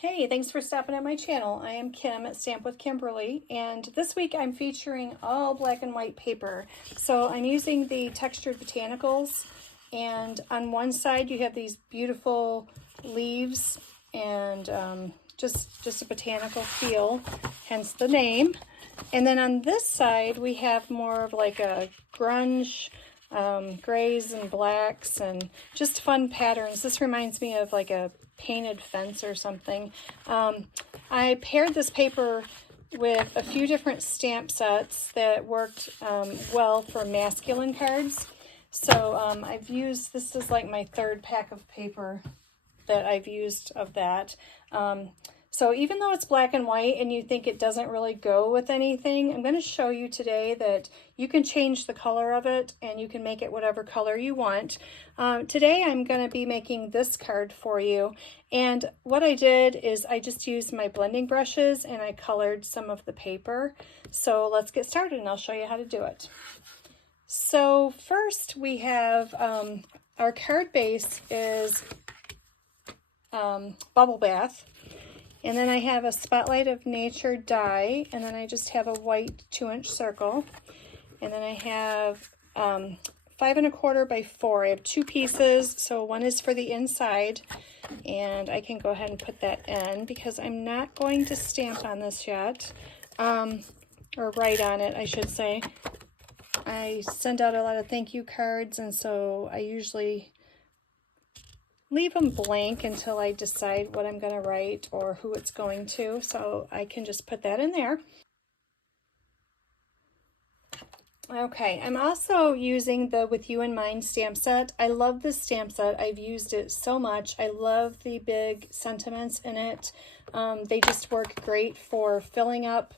Hey, thanks for stopping at my channel. I am Kim at Stamp with Kimberly, and this week I'm featuring all black and white paper. So I'm using the Textured Botanicals, and on one side you have these beautiful leaves and just a botanical feel, hence the name. And then on this side we have more of like a grunge, grays and blacks and just fun patterns. This reminds me of like a painted fence or something. I paired this paper with a few different stamp sets that worked well for masculine cards. So I've used, this is like my third pack of paper that I've used of that. So even though it's black and white and you think it doesn't really go with anything, I'm going to show you today that you can change the color of it and you can make it whatever color you want. Today I'm going to be making this card for you, and what I did is I just used my blending brushes and I colored some of the paper. So let's get started and I'll show you how to do it. So first we have our card base is Bubble Bath. And then I have a Spotlight of Nature die, and then I just have a white 2-inch circle. And then I have 5 1/4 by 4. I have 2 pieces, so one is for the inside, and I can go ahead and put that in because I'm not going to stamp on this yet, or write on it, I should say. I send out a lot of thank you cards, and so I usually leave them blank until I decide what I'm going to write or who it's going to, so I can just put that in there. Okay, I'm also using the With You in Mind stamp set. I love this stamp set. I've used it so much. I love the big sentiments in it. They just work great for filling up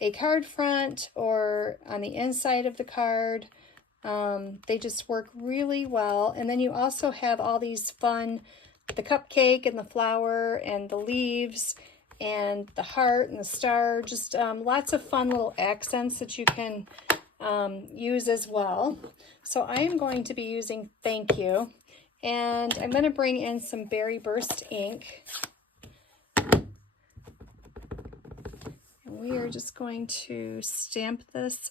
a card front or on the inside of the card. They just work really well. And then you also have all these fun, the cupcake and the flower and the leaves and the heart and the star, just lots of fun little accents that you can use as well. So I am going to be using Thank You, and I'm going to bring in some Berry Burst ink. And we are just going to stamp this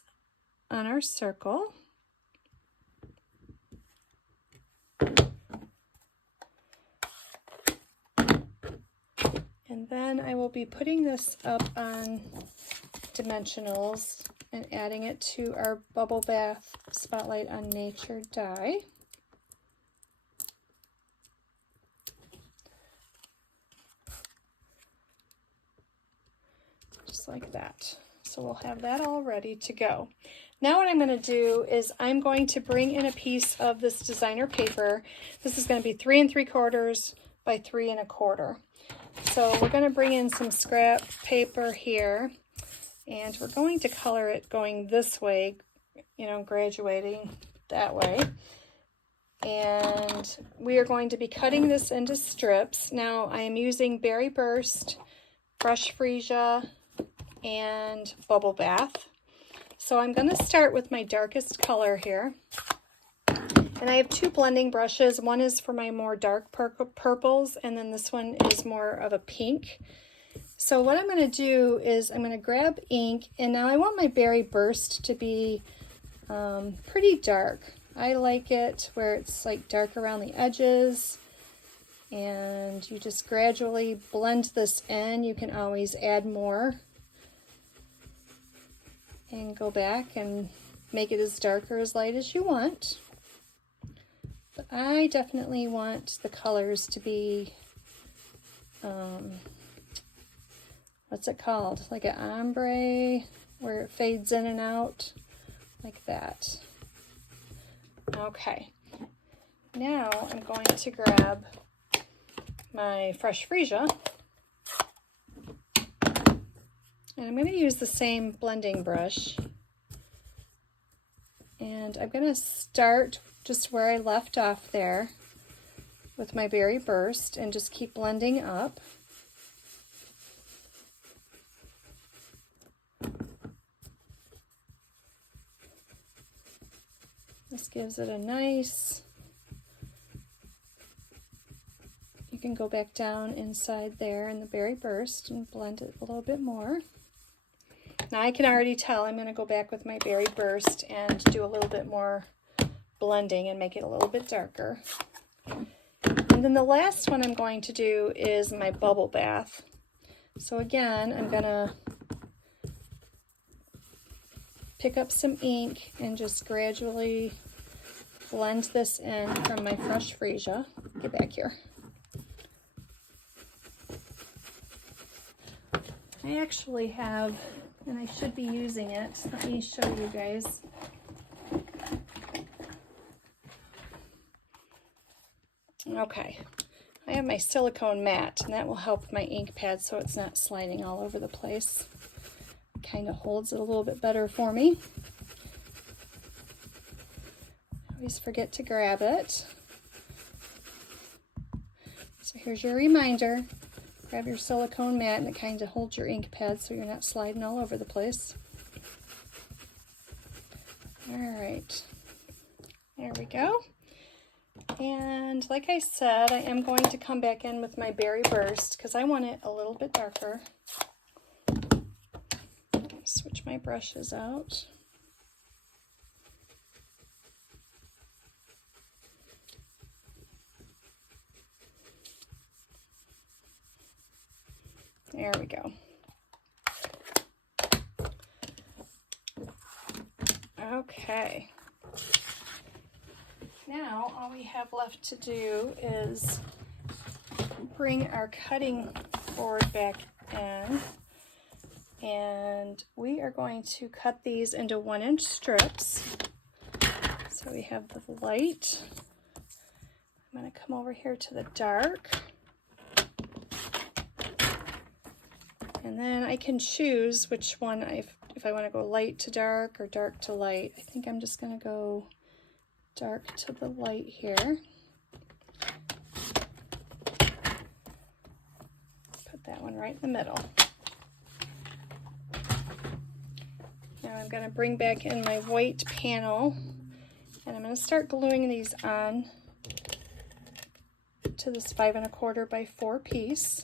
on our circle. And then I will be putting this up on dimensionals and adding it to our Bubble Bath Spotlight on Nature die. Just like that. So we'll have that all ready to go. Now what I'm going to do is I'm going to bring in a piece of this designer paper. This is going to be 3 3/4 by 3 1/4. So we're going to bring in some scrap paper here, and we're going to color it going this way, you know, graduating that way. And we are going to be cutting this into strips. Now I am using Berry Burst, Fresh Freesia, and Bubble Bath. So I'm going to start with my darkest color here. And I have 2 blending brushes. One is for my more dark purples, and then this one is more of a pink. So what I'm going to do is I'm going to grab ink, and now I want my Berry Burst to be pretty dark. I like it where it's like dark around the edges, and you just gradually blend this in. You can always add more and go back and make it as dark or as light as you want. But I definitely want the colors to be, what's it called? Like an ombre, where it fades in and out, like that. Okay, now I'm going to grab my Fresh Freesia, and I'm going to use the same blending brush, and I'm going to start just where I left off there with my Berry Burst and just keep blending up. This gives it a nice, you can go back down inside there in the Berry Burst and blend it a little bit more. Now I can already tell I'm going to go back with my Berry Burst and do a little bit more blending and make it a little bit darker. And then the last one I'm going to do is my bubble bath. So again, I'm going to pick up some ink and just gradually blend this in from my fresh freesia. Get back here. I actually have, and I should be using it. Let me show you guys. Okay, I have my silicone mat, and that will help my ink pad so it's not sliding all over the place. Kind of holds it a little bit better for me. Always forget to grab it. So here's your reminder. Grab your silicone mat, and it kind of holds your ink pad so you're not sliding all over the place. All right, there we go. And like I said, I am going to come back in with my Berry Burst because I want it a little bit darker. Switch my brushes out. There we go. Okay. Now all we have left to do is bring our cutting board back in, and we are going to cut these into 1-inch strips. So we have the light. I'm going to come over here to the dark. And then I can choose which one, if I want to go light to dark or dark to light. I think I'm just going to go dark to the light here. Put that one right in the middle. Now I'm going to bring back in my white panel, and I'm going to start gluing these on to this 5 1/4 by 4 piece.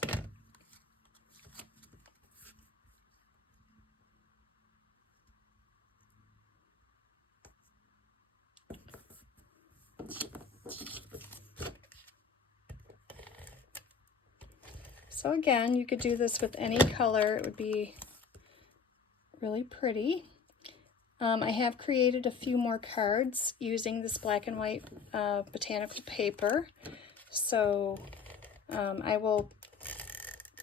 So again, you could do this with any color. It would be really pretty. I have created a few more cards using this black and white botanical paper. So I will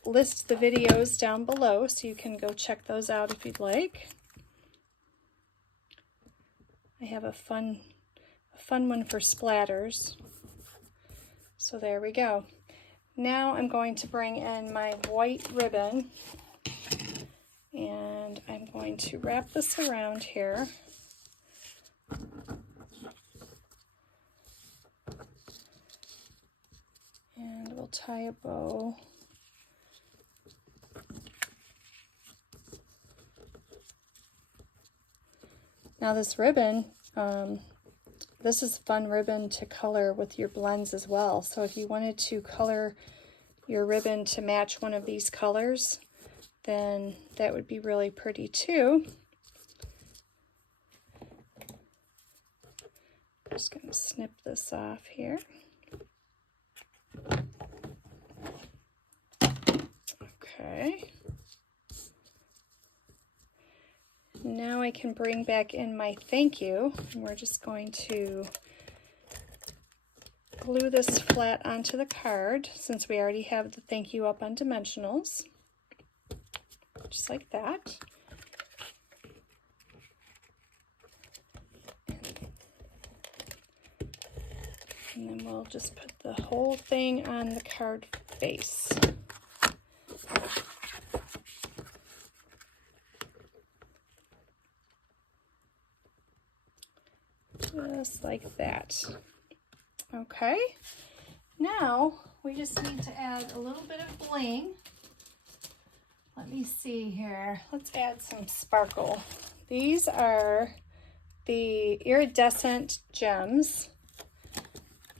list the videos down below so you can go check those out if you'd like. I have a fun one for splatters. So there we go. Now I'm going to bring in my white ribbon, and I'm going to wrap this around here. And we'll tie a bow. Now this ribbon, this is fun ribbon to color with your blends as well. So if you wanted to color your ribbon to match one of these colors, then that would be really pretty too. I'm just going to snip this off here. Okay. Now I can bring back in my thank you, and we're just going to glue this flat onto the card since we already have the thank you up on dimensionals, just like that. And then we'll just put the whole thing on the card face. Just like that. Okay, now we just need to add a little bit of bling. Let me see here. Let's add some sparkle. These are the iridescent gems.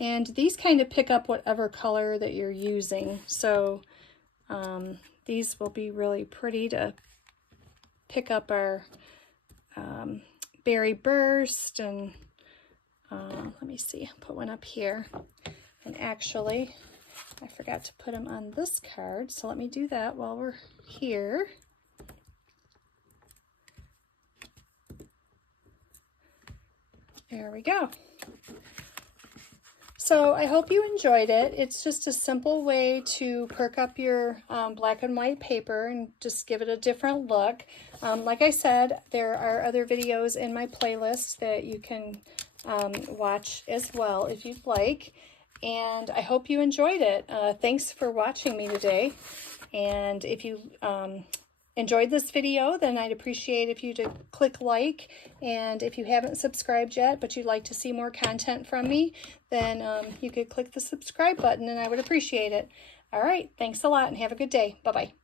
And these kind of pick up whatever color that you're using. So these will be really pretty to pick up our berry burst. And let me see, put one up here. And actually, I forgot to put them on this card, so let me do that while we're here. There we go. So I hope you enjoyed it. It's just a simple way to perk up your black and white paper and just give it a different look. Like I said, there are other videos in my playlist that you can watch as well if you'd like. And I hope you enjoyed it. Thanks for watching me today. And if you enjoyed this video, then I'd appreciate if you to click like. And if you haven't subscribed yet, but you'd like to see more content from me, then you could click the subscribe button and I would appreciate it. All right, thanks a lot and have a good day. Bye-bye.